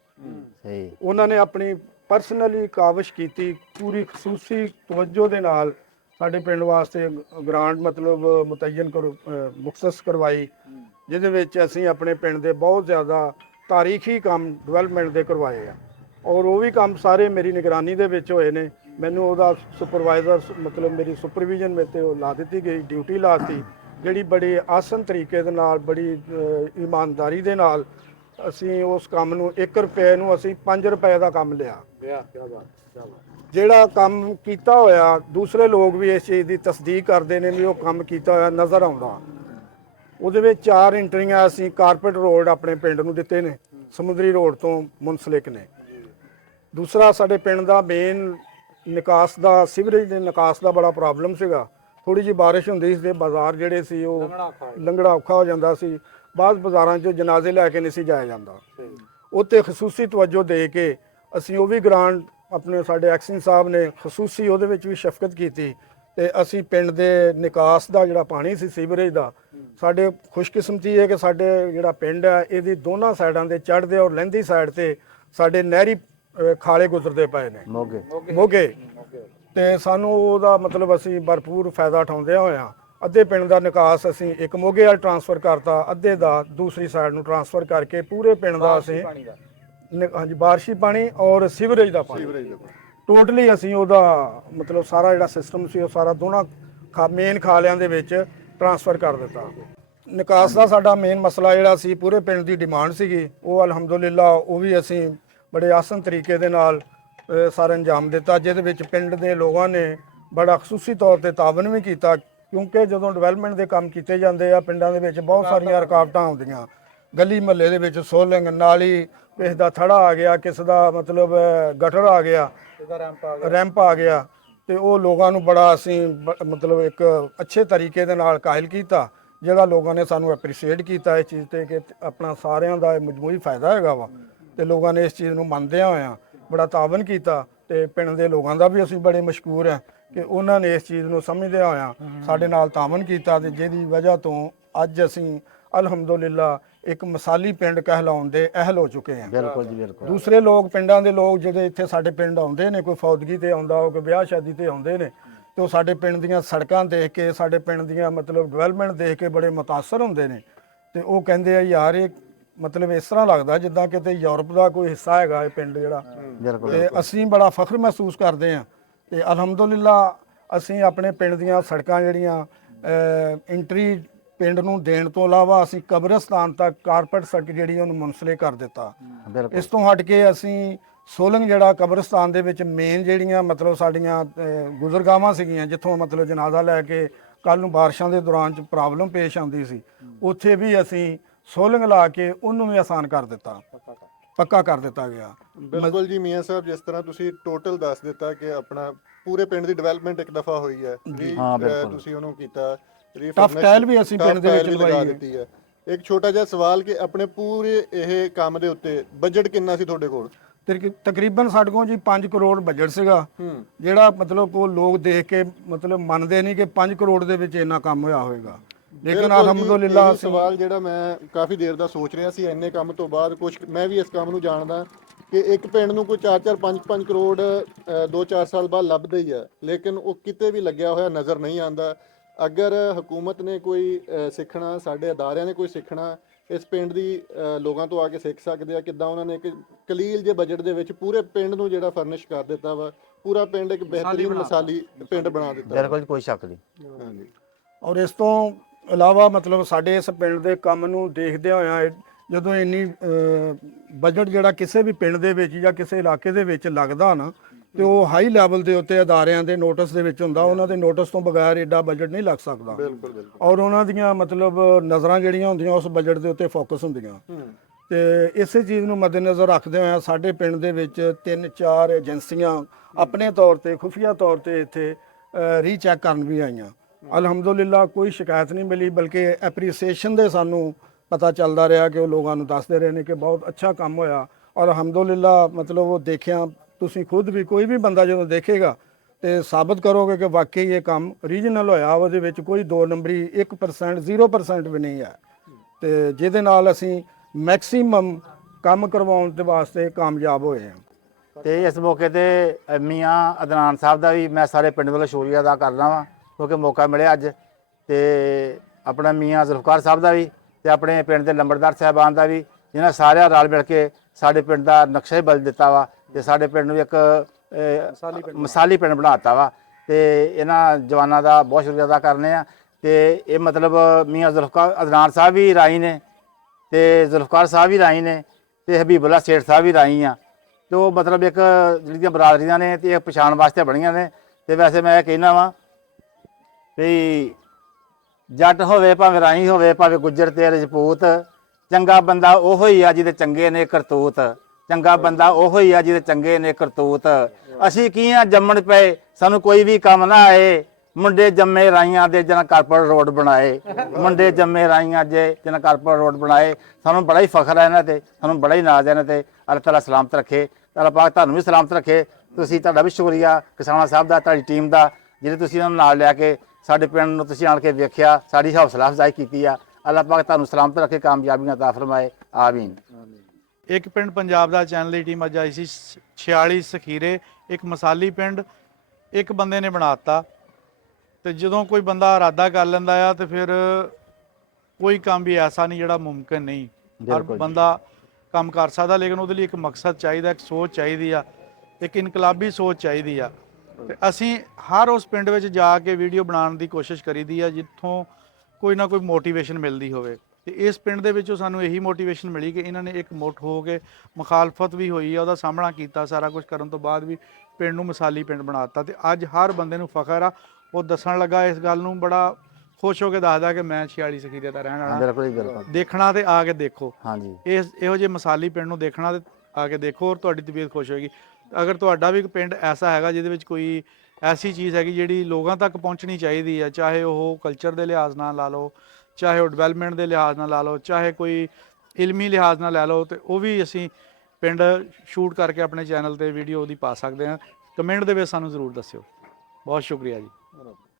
ਸਹੀ। ਉਹਨਾਂ ਨੇ ਆਪਣੀ ਪਰਸਨਲੀ ਕਾਵਿਸ਼ ਕੀਤੀ, ਪੂਰੀ ਖਸੂਸੀ ਤਵੱਜੋ ਦੇ ਨਾਲ ਸਾਡੇ ਪਿੰਡ ਵਾਸਤੇ ਗ੍ਰਾਂਟ ਮਤਲਬ ਮੁਤੱਯਨ ਮੁਖਤਸ ਕਰਵਾਈ, ਜਿਹਦੇ ਵਿੱਚ ਅਸੀਂ ਆਪਣੇ ਪਿੰਡ ਦੇ ਬਹੁਤ ਜ਼ਿਆਦਾ ਤਾਰੀਖੀ ਕੰਮ ਡਿਵੈਲਪਮੈਂਟ ਦੇ ਕਰਵਾਏ ਆ ਔਰ ਉਹ ਵੀ ਕੰਮ ਸਾਰੇ ਮੇਰੀ ਨਿਗਰਾਨੀ ਦੇ ਵਿੱਚ ਹੋਏ ਨੇ। ਮੈਨੂੰ ਉਹਦਾ ਸੁਪਰਵਾਈਜ਼ਰ ਮਤਲਬ ਮੇਰੀ ਸੁਪਰਵਿਜ਼ਨ ਮੇਰੇ 'ਤੇ ਉਹ ਲਾ ਦਿੱਤੀ ਗਈ, ਡਿਊਟੀ ਲਾਤੀ, ਜਿਹੜੀ ਬੜੀ ਆਸਨ ਤਰੀਕੇ ਦੇ ਨਾਲ, ਬੜੀ ਇਮਾਨਦਾਰੀ ਦੇ ਨਾਲ ਅਸੀਂ ਉਸ ਕੰਮ ਨੂੰ 1 ਰੁਪਏ ਨੂੰ ਅਸੀਂ 5 ਰੁਪਏ ਦਾ ਕੰਮ ਲਿਆ। ਜਿਹੜਾ ਕੰਮ ਕੀਤਾ ਹੋਇਆ ਦੂਸਰੇ ਲੋਕ ਵੀ ਇਸ ਚੀਜ਼ ਦੀ ਤਸਦੀਕ ਕਰਦੇ ਨੇ ਵੀ ਉਹ ਕੰਮ ਕੀਤਾ ਹੋਇਆ ਨਜ਼ਰ ਆਉਂਦਾ। ਉਹਦੇ ਵਿੱਚ 4 ਐਂਟਰੀਆਂ ਅਸੀਂ ਕਾਰਪੇਟ ਰੋਡ ਆਪਣੇ ਪਿੰਡ ਨੂੰ ਦਿੱਤੇ ਨੇ, ਸਮੁੰਦਰੀ ਰੋਡ ਤੋਂ ਮੁਨਸਲਿਕ ਨੇ। ਦੂਸਰਾ ਸਾਡੇ ਪਿੰਡ ਦਾ ਮੇਨ ਨਿਕਾਸ ਦਾ, ਸੀਵਰੇਜ ਦੇ ਨਿਕਾਸ ਦਾ ਬੜਾ ਪ੍ਰੋਬਲਮ ਸੀਗਾ। ਥੋੜੀ ਜਿਹੀ ਬਾਰਿਸ਼ ਹੁੰਦੀ ਸੀ ਤੇ ਬਾਜ਼ਾਰ ਜਿਹੜੇ ਸੀ ਉਹ ਲੰਘਣਾ ਔਖਾ ਹੋ ਜਾਂਦਾ ਸੀ, ਬਾਅਦ ਬਾਜ਼ਾਰਾਂ 'ਚ ਜਨਾਜ਼ੇ ਲੈ ਕੇ ਨਹੀਂ ਸੀ ਜਾਇਆ ਜਾਂਦਾ। ਉੱਤੇ ਖਸੂਸੀ ਤਵੱਜੋ ਦੇ ਕੇ ਅਸੀਂ ਉਹ ਵੀ ਗ੍ਰਾਂਟ ਆਪਣੇ ਸਾਡੇ ਐਕਸਿਨ ਸਾਹਿਬ ਨੇ ਖਸੂਸੀ ਉਹਦੇ ਵਿੱਚ ਵੀ ਸ਼ਫਕਤ ਕੀਤੀ ਤੇ ਅਸੀਂ ਪਿੰਡ ਦੇ ਨਿਕਾਸ ਦਾ ਜਿਹੜਾ ਪਾਣੀ ਸੀ ਸੀਵਰੇਜ ਦਾ, ਸਾਡੇ ਖੁਸ਼ਕਿਸਮਤੀ ਹੈ ਕਿ ਸਾਡੇ ਜਿਹੜਾ ਪਿੰਡ ਹੈ ਇਹਦੀ ਦੋਨਾਂ ਸਾਈਡਾਂ ਦੇ ਚੜ੍ਹਦੇ ਔਰ ਲਹਿੰਦੀ ਸਾਈਡ ਤੇ ਸਾਡੇ ਨਹਿਰੀ ਖਾਲੇ ਗੁਜ਼ਰਦੇ ਪਏ ਨੇ, ਮੋਗੇ ਤੇ ਸਾਨੂੰ ਉਹਦਾ ਮਤਲਬ ਅਸੀਂ ਭਰਪੂਰ ਫਾਇਦਾ ਉਠਾਉਂਦੇ ਹੋਇਆ ਅੱਧੇ ਪਿੰਡ ਦਾ ਨਿਕਾਸ ਅਸੀਂ ਇੱਕ ਮੋਗੇ ਵੱਲ ਟ੍ਰਾਂਸਫਰ ਕਰਤਾ, ਅੱਧੇ ਦਾ ਦੂਸਰੀ ਸਾਈਡ ਨੂੰ ਟ੍ਰਾਂਸਫਰ ਕਰਕੇ ਪੂਰੇ ਪਿੰਡ ਦਾ ਅਸੀਂ ਹਾਂਜੀ ਬਾਰਿਸ਼ੀ ਪਾਣੀ ਔਰ ਸੀਵਰੇਜ ਦਾ ਪਾਣੀ ਟੋਟਲੀ ਅਸੀਂ ਉਹਦਾ ਮਤਲਬ ਸਾਰਾ ਜਿਹੜਾ ਸਿਸਟਮ ਸੀ ਉਹ ਸਾਰਾ ਦੋਨਾਂ ਮੇਨ ਖਾਲਿਆਂ ਦੇ ਵਿੱਚ ਟ੍ਰਾਂਸਫਰ ਕਰ ਦਿੱਤਾ। ਨਿਕਾਸ ਦਾ ਸਾਡਾ ਮੇਨ ਮਸਲਾ ਜਿਹੜਾ ਸੀ, ਪੂਰੇ ਪਿੰਡ ਦੀ ਡਿਮਾਂਡ ਸੀਗੀ, ਉਹ ਅਲਹਮਦੁਲਿਲਾ ਉਹ ਵੀ ਅਸੀਂ ਬੜੇ ਆਸਨ ਤਰੀਕੇ ਦੇ ਨਾਲ ਸਾਰਾ ਅੰਜਾਮ ਦਿੱਤਾ, ਜਿਹਦੇ ਵਿੱਚ ਪਿੰਡ ਦੇ ਲੋਕਾਂ ਨੇ ਬੜਾ ਖਸੂਸੀ ਤੌਰ ਤੇ ਤਾਵਨ ਵੀ ਕੀਤਾ, ਕਿਉਂਕਿ ਜਦੋਂ ਡਿਵੈਲਪਮੈਂਟ ਦੇ ਕੰਮ ਕੀਤੇ ਜਾਂਦੇ ਆ ਪਿੰਡਾਂ ਦੇ ਵਿੱਚ ਬਹੁਤ ਸਾਰੀਆਂ ਰੁਕਾਵਟਾਂ ਆਉਂਦੀਆਂ। ਗਲੀ ਮਹੱਲੇ ਦੇ ਵਿੱਚ ਸੋਲਿੰਗ, ਨਾਲੀ, ਕਿਸੇ ਦਾ ਥੜਾ ਆ ਗਿਆ, ਕਿਸੇ ਦਾ ਮਤਲਬ ਗਟਰ ਆ ਗਿਆ, ਰੈਂਪ ਆ ਗਿਆ, ਤੇ ਉਹ ਲੋਕਾਂ ਨੂੰ ਬੜਾ ਅਸੀਂ ਮਤਲਬ ਇੱਕ ਅੱਛੇ ਤਰੀਕੇ ਦੇ ਨਾਲ ਕਾਇਲ ਕੀਤਾ, ਜਿਹੜਾ ਲੋਕਾਂ ਨੇ ਸਾਨੂੰ ਐਪਰੀਸ਼ੀਏਟ ਕੀਤਾ ਇਸ ਚੀਜ਼ ਤੇ ਕਿ ਆਪਣਾ ਸਾਰਿਆਂ ਦਾ ਮਜਮੂਈ ਫਾਇਦਾ ਹੈਗਾ ਵਾ, ਤੇ ਲੋਕਾਂ ਨੇ ਇਸ ਚੀਜ਼ ਨੂੰ ਮੰਨਦਿਆਂ ਹੋਇਆਂ ਬੜਾ ਤਾਵਨ ਕੀਤਾ। ਤੇ ਪਿੰਡ ਦੇ ਲੋਕਾਂ ਦਾ ਵੀ ਅਸੀਂ ਬੜੇ ਮਸ਼ਕੂਰ ਹਾਂ ਕਿ ਉਹਨਾਂ ਨੇ ਇਸ ਚੀਜ਼ ਨੂੰ ਸਮਝਦਿਆਂ ਹੋਇਆਂ ਸਾਡੇ ਨਾਲ ਤਾਮਨ ਕੀਤਾ ਤੇ ਜਿਹਦੀ ਵਜ੍ਹਾ ਤੋਂ ਅੱਜ ਅਸੀਂ ਅਲਹਮਦੁਲਿਲਾ ਇੱਕ ਮਿਸਾਲੀ ਪਿੰਡ ਕਹਿਲਾਉਣ ਦੇ ਅਹਿਲ ਹੋ ਚੁੱਕੇ ਹਾਂ। ਬਿਲਕੁਲ ਜੀ ਬਿਲਕੁਲ। ਦੂਸਰੇ ਲੋਕ ਪਿੰਡਾਂ ਦੇ ਲੋਕ ਜਿਹੜੇ ਇੱਥੇ ਸਾਡੇ ਪਿੰਡ ਆਉਂਦੇ ਨੇ, ਕੋਈ ਫੌਤਗੀ ਤੇ ਆਉਂਦਾ ਹੋ, ਕੋਈ ਵਿਆਹ ਸ਼ਾਦੀ ਤੇ ਆਉਂਦੇ ਨੇ, ਤੇ ਉਹ ਸਾਡੇ ਪਿੰਡ ਦੀਆਂ ਸੜਕਾਂ ਦੇਖ ਕੇ, ਸਾਡੇ ਪਿੰਡ ਦੀਆਂ ਮਤਲਬ ਡਿਵੈਲਪਮੈਂਟ ਦੇਖ ਕੇ ਬੜੇ ਮੁਤਾਸਰ ਹੁੰਦੇ ਨੇ ਤੇ ਉਹ ਕਹਿੰਦੇ ਆ ਯਾਰ ਇਹ ਮਤਲਬ ਇਸ ਤਰ੍ਹਾਂ ਲੱਗਦਾ ਜਿੱਦਾਂ ਕਿਤੇ ਯੂਰਪ ਦਾ ਕੋਈ ਹਿੱਸਾ ਹੈਗਾ ਇਹ ਪਿੰਡ ਜਿਹੜਾ। ਬਿਲਕੁਲ ਤੇ ਅਸੀਂ ਬੜਾ ਫਖਰ ਮਹਿਸੂਸ ਕਰਦੇ ਹਾਂ ਤੇ ਅਲਹਮਦੁਲਿਲਾ ਅਸੀਂ ਆਪਣੇ ਪਿੰਡ ਦੀਆਂ ਸੜਕਾਂ ਜਿਹੜੀਆਂ ਐਂਟਰੀ ਪਿੰਡ ਨੂੰ ਦੇਣ ਤੋਂ ਇਲਾਵਾ ਅਸੀਂ ਕਬਰਸਤਾਨ ਤੱਕ ਕਾਰਪੈਟ ਸੜਕ ਜਿਹੜੀ ਉਹਨੂੰ ਮੁਨਸਲੇ ਕਰ ਦਿੱਤਾ। ਬਿਲਕੁਲ। ਇਸ ਤੋਂ ਹਟ ਕੇ ਅਸੀਂ ਸੋਲੰਗ ਜਿਹੜਾ ਕਬਰਸਤਾਨ ਦੇ ਵਿੱਚ ਮੇਨ ਜਿਹੜੀਆਂ ਮਤਲਬ ਸਾਡੀਆਂ ਗੁਜ਼ਰਗਾਵਾਂ ਸੀਗੀਆਂ ਜਿੱਥੋਂ ਮਤਲਬ ਜਨਾਜ਼ਾ ਲੈ ਕੇ ਕੱਲ ਨੂੰ ਬਾਰਿਸ਼ਾਂ ਦੇ ਦੌਰਾਨ ਚ ਪ੍ਰੋਬਲਮ ਪੇਸ਼ ਆਉਂਦੀ ਸੀ, ਉੱਥੇ ਵੀ ਅਸੀਂ ਸੋਲੰਗ ਲਾ ਕੇ ਉਹਨੂੰ ਵੀ ਆਸਾਨ ਕਰ ਦਿੱਤਾ, ਪੱਕਾ ਕਰ ਦਿੱਤਾ ਗਿਆ। ਬਿਲਕੁਲ ਜੀ ਮੀਆਂ ਸਾਹਿਬ, ਜਿਸ ਤਰ੍ਹਾਂ ਤੁਸੀਂ ਟੋਟਲ ਦੱਸ ਦਿੱਤਾ ਕਿ ਆਪਣਾ ਪੂਰੇ ਪਿੰਡ ਦੀ ਡਿਵੈਲਪਮੈਂਟ ਇੱਕ ਦਫਾ ਹੋਈ ਹੈ, ਹਾਂ, ਬਿਲਕੁਲ। ਤੁਸੀਂ ਉਹਨੂੰ ਕੀਤਾ ਟਫ ਟਾਇਲ ਵੀ ਅਸੀਂ ਪਿੰਡ ਦੇ ਵਿੱਚ ਲਗਾਈ ਦਿੱਤੀ ਹੈ। ਇੱਕ ਛੋਟਾ ਜਿਹਾ ਸਵਾਲ ਕਿ ਆਪਣੇ ਪੂਰੇ ਇਹ ਕੰਮ ਦੇ ਉੱਤੇ ਬਜਟ ਕਿੰਨਾ ਸੀ ਤੁਹਾਡੇ ਕੋਲ? ਤਕਰੀਬਨ ਸਾਡੇ ਕੋਲ ਜੀ 5 ਕਰੋੜ ਬਜਟ ਸੀਗਾ, ਜਿਹੜਾ ਮਤਲਬ ਕੋ ਲੋਕ ਦੇਖ ਕੇ ਮਤਲਬ ਮੰਨਦੇ ਨਹੀਂ ਕਿ 5 ਕਰੋੜ ਦੇ ਵਿੱਚ ਇੰਨਾ ਕੰਮ ਹੋਇਆ ਹੋਵੇਗਾ, ਲੇਕਿਨ ਅਲਹਮਦੁਲਿਲਾ ਸਵਾਲ ਜਿਹੜਾ ਮੈਂ ਕਾਫੀ ਦੇਰ ਦਾ ਸੋਚ ਰਿਹਾ ਸੀ, ਇੰਨੇ ਕੰਮ ਤੋਂ ਬਾਅਦ ਕੁਝ ਮੈਂ ਵੀ ਇਸ ਕੰਮ ਨੂੰ ਜਾਣਦਾ ਕਿ ਇੱਕ ਪਿੰਡ ਨੂੰ ਕੋਈ 4-4 5-5 ਕਰੋੜ 2-4 ਸਾਲ ਬਾਅਦ ਲੱਭਦਾ ਹੀ ਹੈ, ਲੇਕਿਨ ਉਹ ਕਿਤੇ ਵੀ ਲੱਗਿਆ ਹੋਇਆ ਨਜ਼ਰ ਨਹੀਂ ਆਉਂਦਾ। ਅਗਰ ਹਕੂਮਤ ਨੇ ਕੋਈ ਸਿੱਖਣਾ, ਸਾਡੇ ਅਦਾਰਿਆਂ ਨੇ ਕੋਈ ਸਿੱਖਣਾ, ਇਸ ਪਿੰਡ ਦੀ ਲੋਕਾਂ ਤੋਂ ਆ ਕੇ ਸਿੱਖ ਸਕਦੇ ਆ ਕਿੱਦਾਂ ਉਹਨਾਂ ਨੇ ਇੱਕ ਕਲੀਲ ਜੇ ਬਜਟ ਦੇ ਵਿੱਚ ਪੂਰੇ ਪਿੰਡ ਨੂੰ ਜਿਹੜਾ ਫਰਨਿਸ਼ ਕਰ ਦਿੱਤਾ ਵਾ, ਪੂਰਾ ਪਿੰਡ ਇੱਕ ਬਿਹਤਰੀਨ ਮਿਸਾਲੀ ਪਿੰਡ ਬਣਾ ਦਿੱਤਾ। ਬਿਲਕੁਲ ਕੋਈ ਸ਼ੱਕ ਨਹੀਂ। ਹਾਂਜੀ। ਔਰ ਇਸ ਤੋਂ ਇਲਾਵਾ ਮਤਲਬ ਸਾਡੇ ਇਸ ਪਿੰਡ ਦੇ ਕੰਮ ਨੂੰ ਦੇਖਦਿਆਂ ਹੋਇਆਂ ਜਦੋਂ ਇੰਨੀ ਬਜਟ ਜਿਹੜਾ ਕਿਸੇ ਵੀ ਪਿੰਡ ਦੇ ਵਿੱਚ ਜਾਂ ਕਿਸੇ ਇਲਾਕੇ ਦੇ ਵਿੱਚ ਲੱਗਦਾ ਨਾ, ਤੇ ਉਹ ਹਾਈ ਲੈਵਲ ਦੇ ਉੱਤੇ ਅਦਾਰਿਆਂ ਦੇ ਨੋਟਿਸ ਦੇ ਵਿੱਚ ਹੁੰਦਾ, ਉਹਨਾਂ ਦੇ ਨੋਟਿਸ ਤੋਂ ਬਗੈਰ ਐਡਾ ਬਜਟ ਨਹੀਂ ਲੱਗ ਸਕਦਾ। ਬਿਲਕੁਲ ਬਿਲਕੁਲ। ਔਰ ਉਹਨਾਂ ਦੀਆਂ ਮਤਲਬ ਨਜ਼ਰਾਂ ਜਿਹੜੀਆਂ ਹੁੰਦੀਆਂ ਉਸ ਬਜਟ ਦੇ ਉੱਤੇ ਫੋਕਸ ਹੁੰਦੀਆਂ। ਤੇ ਇਸੇ ਚੀਜ਼ ਨੂੰ ਮੱਦੇਨਜ਼ਰ ਰੱਖਦੇ ਹੋਏ ਸਾਡੇ ਪਿੰਡ ਦੇ ਵਿੱਚ 3-4 ਏਜੰਸੀਆਂ ਆਪਣੇ ਤੌਰ ਤੇ ਖੁਫੀਆ ਤੌਰ ਤੇ ਇੱਥੇ ਰੀਚੈਕ ਕਰਨ ਵੀ ਆਈਆਂ। ਅਲਹਮਦੁਲਿਲਾ ਕੋਈ ਸ਼ਿਕਾਇਤ ਨਹੀਂ ਮਿਲੀ, ਬਲਕਿ ਐਪਰੀਸੀਏਸ਼ਨ ਦੇ ਸਾਨੂੰ ਪਤਾ ਚੱਲਦਾ ਰਿਹਾ ਕਿ ਉਹ ਲੋਕਾਂ ਨੂੰ ਦੱਸਦੇ ਰਹੇ ਨੇ ਕਿ ਬਹੁਤ ਅੱਛਾ ਕੰਮ ਹੋਇਆ। ਔਰ ਅਲਹਮਦੁਲਿਲਾ ਮਤਲਬ ਉਹ ਦੇਖਿਆ ਤੁਸੀਂ ਖੁਦ ਵੀ, ਕੋਈ ਵੀ ਬੰਦਾ ਜਦੋਂ ਦੇਖੇਗਾ ਤੇ ਸਾਬਤ ਕਰੋਗੇ ਕਿ ਵਾਕਈ ਇਹ ਕੰਮ ਰੀਜਨਲ ਹੋਇਆ, ਉਹਦੇ ਵਿੱਚ ਕੋਈ 2 ਨੰਬਰੀ 1% 0% ਵੀ ਨਹੀਂ ਹੈ, ਤੇ ਜਿਹਦੇ ਨਾਲ ਅਸੀਂ ਮੈਕਸਿਮਮ ਕੰਮ ਕਰਵਾਉਣ ਦੇ ਵਾਸਤੇ ਕਾਮਯਾਬ ਹੋਏ ਹਾਂ। ਤੇ ਇਸ ਮੌਕੇ ਤੇ ਮੀਆਂ ਅਦਨਾਨ ਸਾਹਿਬ ਦਾ ਵੀ ਮੈਂ ਸਾਰੇ ਪਿੰਡ ਵੱਲੋਂ ਸ਼ੁਕਰੀਆ ਅਦਾ ਕਰਦਾ ਵਾਂ ਕਿਉਂਕਿ ਮੌਕਾ ਮਿਲਿਆ ਅੱਜ, ਤੇ ਆਪਣਾ ਮੀਆਂ ਜ਼ੁਲਫਕਾਰ ਸਾਹਿਬ ਦਾ ਵੀ ਤੇ ਆਪਣੇ ਪਿੰਡ ਦੇ ਲੰਬੜਦਾਰ ਸਾਹਿਬਾਨ ਦਾ ਵੀ, ਜਿਨ੍ਹਾਂ ਸਾਰਿਆਂ ਰਲ ਮਿਲ ਕੇ ਸਾਡੇ ਪਿੰਡ ਦਾ ਨਕਸ਼ਾ ਹੀ ਬਦਲ ਦਿੱਤਾ ਵਾ ਤੇ ਸਾਡੇ ਪਿੰਡ ਨੂੰ ਇੱਕ ਮਿਸਾਲੀ ਪਿੰਡ ਬਣਾਤਾ ਵਾ। ਤੇ ਇਹਨਾਂ ਜਵਾਨਾਂ ਦਾ ਬਹੁਤ ਸ਼ੁਕਰੀਆ ਅਦਾ ਕਰਨੇ ਆ। ਤੇ ਇਹ ਮਤਲਬ ਮੀਆਂ ਜ਼ੁਲਫਕਾਰ ਅਦਨਾਨ ਸਾਹਿਬ ਵੀ ਰਾਈ ਨੇ ਤੇ ਜ਼ੁਲਫਕਾਰ ਸਾਹਿਬ ਵੀ ਰਾਈ ਨੇ ਤੇ ਹਬੀਬੁੱਲਾ ਸੇਠ ਸਾਹਿਬ ਵੀ ਰਾਈ ਆ, ਤੇ ਉਹ ਮਤਲਬ ਇੱਕ ਜਿਹੜੀਆਂ ਬਰਾਦਰੀਆਂ ਨੇ ਤੇ ਇਹ ਪਛਾਣ ਵਾਸਤੇ ਬਣੀਆਂ ਨੇ। ਤੇ ਵੈਸੇ ਮੈਂ ਇਹ ਕਹਿਣਾ ਵਾ ਵੀ ਜੱਟ ਹੋਵੇ ਭਾਵੇਂ ਰਾਈ ਹੋਵੇ ਭਾਵੇਂ ਗੁੱਜਰ ਤੇ ਰਜਪੂਤ, ਚੰਗਾ ਬੰਦਾ ਉਹੋ ਹੀ ਆ ਜਿਹਦੇ ਚੰਗੇ ਨੇ ਕਰਤੂਤ, ਚੰਗਾ ਬੰਦਾ ਉਹੋ ਹੀ ਆ ਜਿਹਦੇ ਚੰਗੇ ਨੇ ਕਰਤੂਤ। ਅਸੀਂ ਕੀ ਆ ਜੰਮਣ ਪਏ ਸਾਨੂੰ ਕੋਈ ਵੀ ਕੰਮ ਨਾ ਆਏ, ਮੁੰਡੇ ਜੰਮੇ ਰਾਈਆਂ ਦੇ ਜਿਹਨਾਂ ਕਾਰਪੋਰੇਟ ਰੋਡ ਬਣਾਏ, ਮੁੰਡੇ ਜੰਮੇ ਰਾਈਆਂ ਜੇ ਜਿਹਨਾਂ ਕਾਰਪੋਰੇਟ ਰੋਡ ਬਣਾਏ। ਸਾਨੂੰ ਬੜਾ ਹੀ ਫਖਰ ਹੈ ਇਹਨਾਂ ਤੇ, ਸਾਨੂੰ ਬੜਾ ਹੀ ਨਾਜ਼ ਹੈ ਇਹਨਾਂ ਤੇ। ਅੱਲਾਹ ਤਾਲਾ ਸਲਾਮਤ ਰੱਖੇ, ਅੱਲਾਹ ਪਾਕ ਤੁਹਾਨੂੰ ਵੀ ਸਲਾਮਤ ਰੱਖੇ। ਤੁਸੀਂ ਤੁਹਾਡਾ ਵੀ ਸ਼ੁਕਰੀਆ ਕਿਸਾਨਾ ਸਾਹਿਬ ਦਾ, ਤੁਹਾਡੀ ਟੀਮ ਦਾ, ਜਿਹੜੇ ਤੁਸੀਂ ਇਹਨਾਂ ਨੂੰ ਨਾਲ ਲਿਆ ਕੇ ਸਾਡੇ ਪਿੰਡ ਨੂੰ ਤੁਸੀਂ ਆਣ ਕੇ ਵੇਖਿਆ, ਸਾਡੀ ਹੌਸਲਾ ਅਫਜ਼ਾਈ ਕੀਤੀ ਆ। ਅੱਲਾਹ ਪਾਕ ਤੁਹਾਨੂੰ ਸਲਾਮਤ ਰੱਖੇ, ਕਾਮਯਾਬੀਆਂ ਅਤਾ ਫਰਮਾਏ, ਆਮੀਨ। ਇੱਕ ਪਿੰਡ ਪੰਜਾਬ ਦਾ ਚੈਨਲ ਦੀ ਟੀਮ ਅੱਜ ਆਈ ਸੀ 46 ਸਖੀਰੇ, ਇੱਕ ਮਸਾਲੀ ਪਿੰਡ ਇੱਕ ਬੰਦੇ ਨੇ ਬਣਾਤਾ। ਤੇ ਜਦੋਂ ਕੋਈ ਬੰਦਾ ਇਰਾਦਾ ਕਰ ਲੈਂਦਾ ਆ ਤੇ ਫਿਰ ਕੋਈ ਕੰਮ ਵੀ ਐਸਾ ਨਹੀਂ ਜਿਹੜਾ ਮੁਮਕਿਨ ਨਹੀਂ, ਹਰ ਬੰਦਾ ਕੰਮ ਕਰ ਸਕਦਾ, ਲੇਕਿਨ ਉਹਦੇ ਲਈ ਇੱਕ ਮਕਸਦ ਚਾਹੀਦਾ, ਇੱਕ ਸੋਚ ਚਾਹੀਦੀ ਆ, ਇੱਕ ਇਨਕਲਾਬੀ ਸੋਚ ਚਾਹੀਦੀ ਆ। ਤੇ ਅਸੀਂ ਹਰ ਉਸ ਪਿੰਡ ਵਿੱਚ ਜਾ ਕੇ ਵੀਡੀਓ ਬਣਾਉਣ ਦੀ ਕੋਸ਼ਿਸ਼ ਕਰੀਦੀ ਆ ਜਿੱਥੋਂ ਕੋਈ ਨਾ ਕੋਈ ਮੋਟੀਵੇਸ਼ਨ ਮਿਲਦੀ ਹੋਵੇ। ਤੇ ਇਸ ਪਿੰਡ ਦੇ ਵਿੱਚੋਂ ਸਾਨੂੰ ਇਹੀ ਮੋਟੀਵੇਸ਼ਨ ਮਿਲੀ ਕਿ ਇਹਨਾਂ ਨੇ ਇੱਕ ਮੁੱਠ ਹੋ ਕੇ ਮੁਖਾਲਫਤ ਵੀ ਹੋਈ ਆ, ਉਹਦਾ ਸਾਹਮਣਾ ਕੀਤਾ, ਸਾਰਾ ਕੁਝ ਕਰਨ ਤੋਂ ਬਾਅਦ ਵੀ ਪਿੰਡ ਨੂੰ ਮਿਸਾਲੀ ਪਿੰਡ ਬਣਾਤਾ। ਤੇ ਅੱਜ ਹਰ ਬੰਦੇ ਨੂੰ ਫਖਰ ਆ, ਉਹ ਦੱਸਣ ਲੱਗਾ ਇਸ ਗੱਲ ਨੂੰ, ਬੜਾ ਖੁਸ਼ ਹੋ ਕੇ ਦੱਸਦਾ ਕਿ ਮੈਂ 46 ਸਖੀਰੇ ਦਾ ਰਹਿਣ ਵਾਲਾ। ਬਿਲਕੁਲ ਬਿਲਕੁਲ। ਦੇਖਣਾ ਤੇ ਆ ਕੇ ਦੇਖੋ, ਹਾਂਜੀ, ਇਹੋ ਜਿਹੇ ਮਿਸਾਲੀ ਪਿੰਡ ਨੂੰ ਦੇਖਣਾ ਤੇ ਆ ਕੇ ਦੇਖੋ, ਔਰ ਤੁਹਾਡੀ ਤਬੀਅਤ ਖੁਸ਼ ਹੋਏਗੀ। ਅਗਰ ਤੁਹਾਡਾ ਵੀ ਇੱਕ ਪਿੰਡ ਐਸਾ ਹੈਗਾ ਜਿਹਦੇ ਵਿੱਚ ਕੋਈ ਐਸੀ ਚੀਜ਼ ਹੈਗੀ ਜਿਹੜੀ ਲੋਕਾਂ ਤੱਕ ਪਹੁੰਚਣੀ ਚਾਹੀਦੀ ਹੈ, ਚਾਹੇ ਉਹ ਕਲਚਰ ਦੇ ਲਿਹਾਜ਼ ਨਾਲ ਲਾ ਲਓ, ਚਾਹੇ ਉਹ ਡਿਵੈਲਪਮੈਂਟ ਦੇ ਲਿਹਾਜ਼ ਨਾਲ ਲਾ ਲਓ, ਚਾਹੇ ਕੋਈ ਇਲਮੀ ਲਿਹਾਜ਼ ਨਾਲ ਲੈ ਲਓ, ਤੇ ਉਹ ਵੀ ਅਸੀਂ ਪਿੰਡ ਸ਼ੂਟ ਕਰਕੇ ਆਪਣੇ ਚੈਨਲ ਤੇ ਵੀਡੀਓ ਉਹਦੀ ਪਾ ਸਕਦੇ ਹਾਂ। ਕਮੈਂਟ ਦੇ ਵਿੱਚ ਸਾਨੂੰ ਜ਼ਰੂਰ ਦੱਸਿਓ। ਬਹੁਤ ਸ਼ੁਕਰੀਆ ਜੀ।